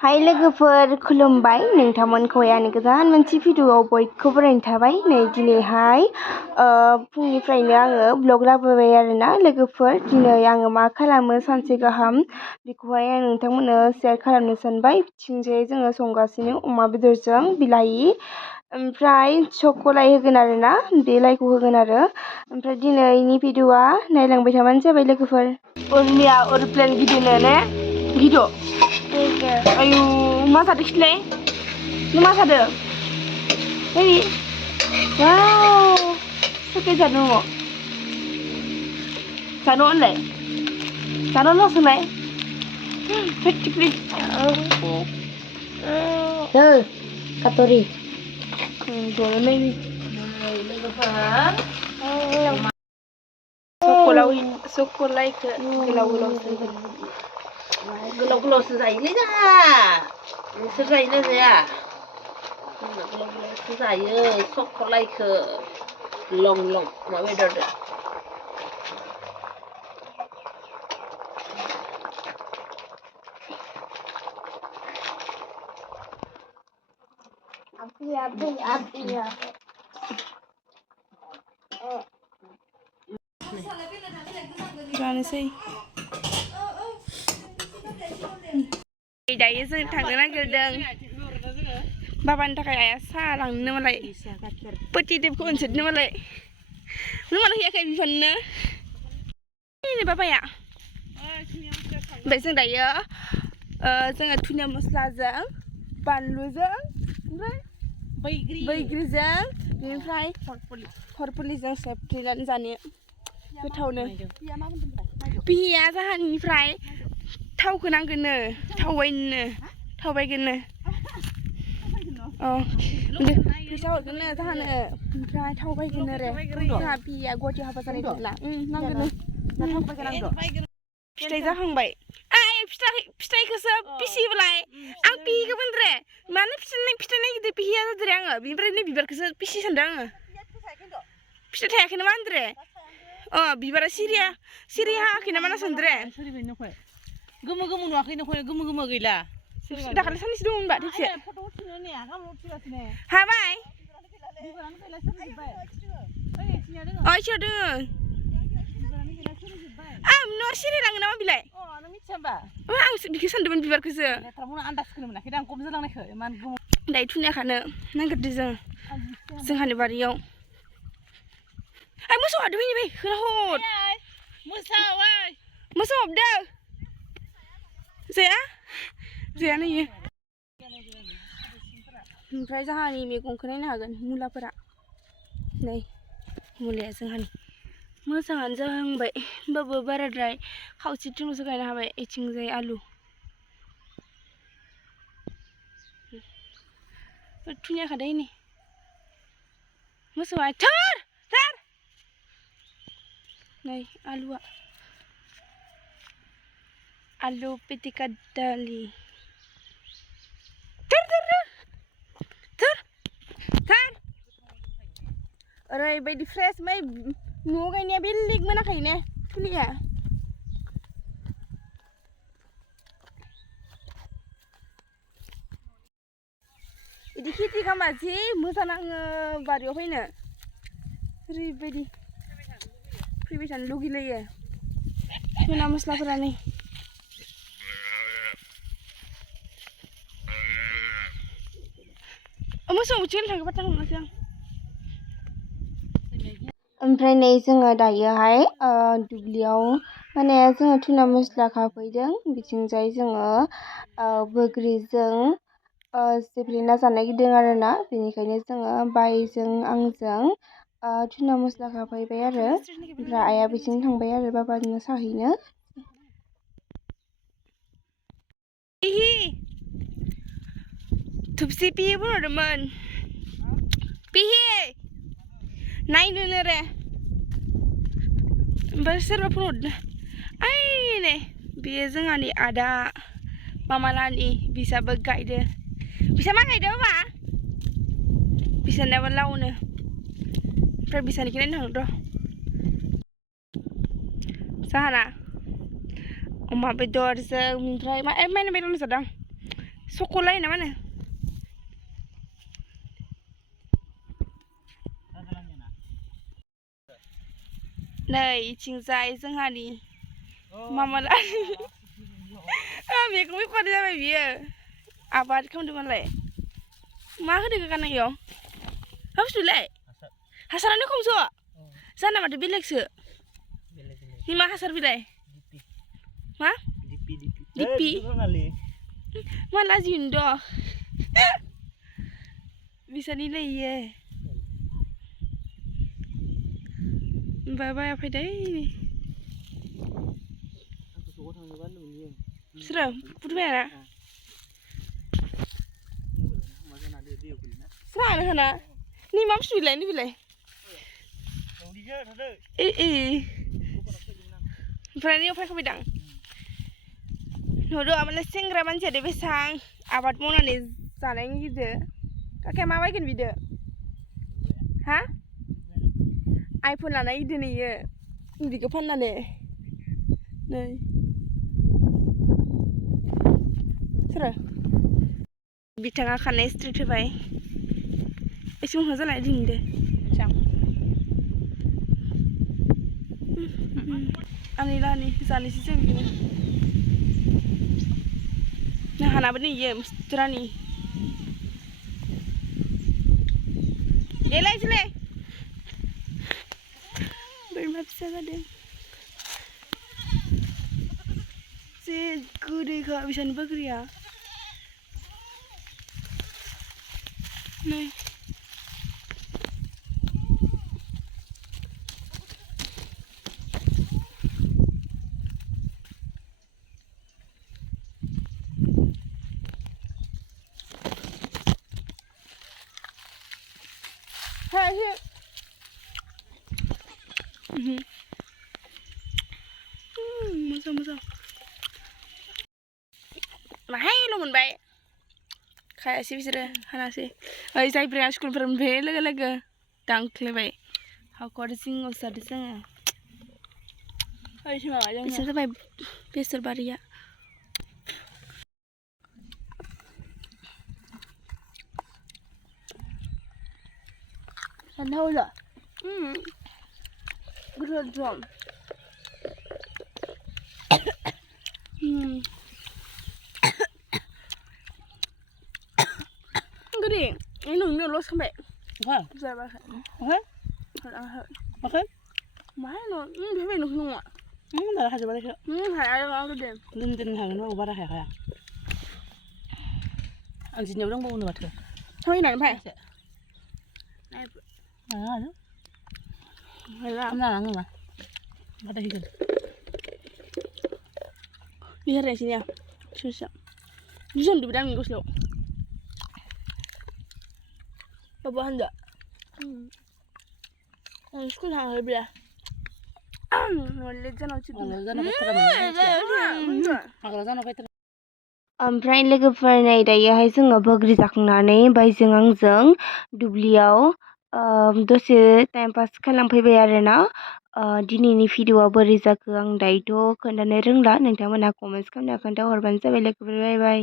हाय लोगोफोर खुलुमबाय नोंथांमोनखौहाय आंनि गोदान मोनसे भिडिअआव बयखौबो बरायनाय थाबाय नै दिनैहाय फुंनिफ्रायनो आङो ब्लग लाबोबाय आरोना लोगोफोर दिनै आङो मा खालामो सानसे गाहाम बेखौहाय आं नोंथांमोननो शेयार खालामनो सानबाय बिथिंजाय जोङो संगासिनो अमा बेदरजों बिलाहि ओमफ्राय चक'लाइ होगोन आरोना बे लाइखौ होगोन आरो ओमफ्राय दिनैनि भिडिअआ नायलांबाय थाबानो जाबाय लोगोफोर उर्मिया एर'प्लेन गिदिंनो ने गिद' ayu masa display ini masa deh ini wow suka jadu mo jadu onde jadu lo sunai petikli katori dole nih sekolah ke gelau-gelau Gelau-gelauसो जायोलै जोंहा नोंसोर जायोना जाया gelau-gelauसो जायो चक'लाइखौ लं अमा बेदरजों जानोसै दायो जों थांनो नागिरदों बाबानि थाखाय आइया साहा लांनो मालाय पतिदेबखौ अनसोदनो मालाय नों मानो होयाखै बिफाननो बाबाया ओमफ्राय जों दायो जोङो धुनिया मस्लाजों बानलुजों ओमफ्राय बैग्रिजों बेनिफ्राय हरपुलिजों सेफ्लेनानै जानो गोथावनो बिहिया जाहानिफ्राय थावखौ नांगोननो थावबायगोननो फैसा हरगोननो जाहानो ओमफ्राय थावबायगोन आरो जोंहा बिहिया गुवाहाटियाव हाबा जानाय दंना नांगोननो फिथाइ जाखांबाय फिथाइखौसो पिसियोलाय आं पिहिगौमोन रे मानो फिथाइ नागिरदो पिहिया जादों आङो बेनिफ्राय नै बिबारखौसो पिसि सानदों आङो फिथाइ थायाखै नामा होनदों रे बिबारा सिरि हायाखै नामा होनना सानदों रे गोमो नुवाखै नखर गोमो गैला दाखालि साननैसो दंमोन होनबा थिगसे हाबाय इथियाव दोङो न' सिरि लाङो नामा बिलाय आं बेखौ सानदोंमोन बिबारखौसो आन्दाजखौनो मोनाखै आं खम जालांनायखौ दायो थुनियाखानो नागिरदों जोंहानि बारियाव मोसौ हाबदों फैबाय होना हर मोसौ हाबदों जाया नैयो ओमफ्राय जोंहानि मैगंखौ नायनो हागोन मुलाफोरा नै मुलाया जोंहानि मोजाङानो जाहांबाय होमबाबो बाराद्राय खावसेथिंल'सो गायनो हाबाय इथिंजाय आलु थुनियाखादै नै मोसौआ थोर नै आलु पेटिका दालि ओरैबायदि फ्रेश मै न'आव गायनाया बेलेग मोनाखै ने फुलिया बिदि खेथि खालामबा जि मोजां नाङो बारियाव फैनो ओरैबायदि फैबाय थानो लुगैलायो धुनिया मस्लाफोरा नै मोसौ उथिनो थाङोबा थांनोसै आं ओमफ्राय नै जोङो दायोहाय दुब्लियाव माने जोङो धुनिया मस्ला खाफैदों बिथिंजाय जोङो बैग्रिजों सेफ्लेना जानो नागिरदों आरोना बेनिखायनो जोङो बाइजों आंजों धुनिया मस्ला खाफैबाय आरो ओमफ्राय आइया बिथिं थांबाय आरो बाबानो साहैनो थुबसि पिहि बुंहरदोंमोन पिहि नायनोनो रे ओमफ्राय सोरबा फन हरदों ओइ नै बेयो जोंहानि आदा मामालानि बिसाबो गायदो बिसा मा गायदो बाबा बिसानियाबो लावनो ओमफ्राय बिसानिखौ नायनो थांदो जाहाना अमा बेदरजों ओमफ्राय माइना बेदर जादों Sokolay na mana? Nei, cincai Jwnghani. Mama lah. Beखौ pada जाबाय बियो. आबाद खालामदोंमोनलाय. मा होदों गाननाय याव? मा बुस्थुलाय? हासारानो खमसो. जाना माथो बेलेगसो. नि मा हासार बिलाय? मा? दिपि. मा लाजिनो द'? बिसानि लैयो. Bye apa deh? Sudah, putih mana? Serah mana? Ni mam sudah ni bila? Berani apa kau bilang? Nodo amal sengra manja deh besang. Abad mana ni sana yang gitu? Kakek mama ikan video? Hah? iPhone lana ide nih ya, di kepan nade, nih, serah, bitanga kan street bay, esok hazal lagi nih deh, cang, anilah nih, sana sih sih begini, nah hana benih ya, mesti nih, jelai jelai. Bisa ada si gede kak bisa ngebagri ya nih hai Masa. Mahal lo mun bay. Kayak sih bisa deh, hana sih. Saya pernah sekolah perempuan lega tangkle bay. Aku ada single sada sana. Cuma aja. Bisa sampai besar bari ya. Tahu lah. Good job. Gede, ini nunggu los sampai. Wah, bisa bahkan. Oke, oke. Mana? Dia nunggu. Dah hasil balik. Ada orang tu deh. Dendeng hangan mau barah ya kayak. Anjingnya orang mau nuat ke? Tahu ini apa? Ada. Ada. Mana ni mah? Ada hidup. Lihat di sini ya, susah. Bisa di bidang minggu slow. Apa anda? Sekolah hal lebih lah. Lejan aja tu. Oमफ्राय लोगोफोर नै दायोहाय जोङो बोग्रि जाखांनानै बायजों आंजों दुब्लियाव दसे time pass खालामफैबाय आरोना दिनैनि भिडिअआ बोरै जाखो आं दायोथ' खोन्थानो रोंला नोंथांमोनहा कमेन्ट्स खालामना खोन्थाहरबानो जाबाय लोगोफोर बाय बाय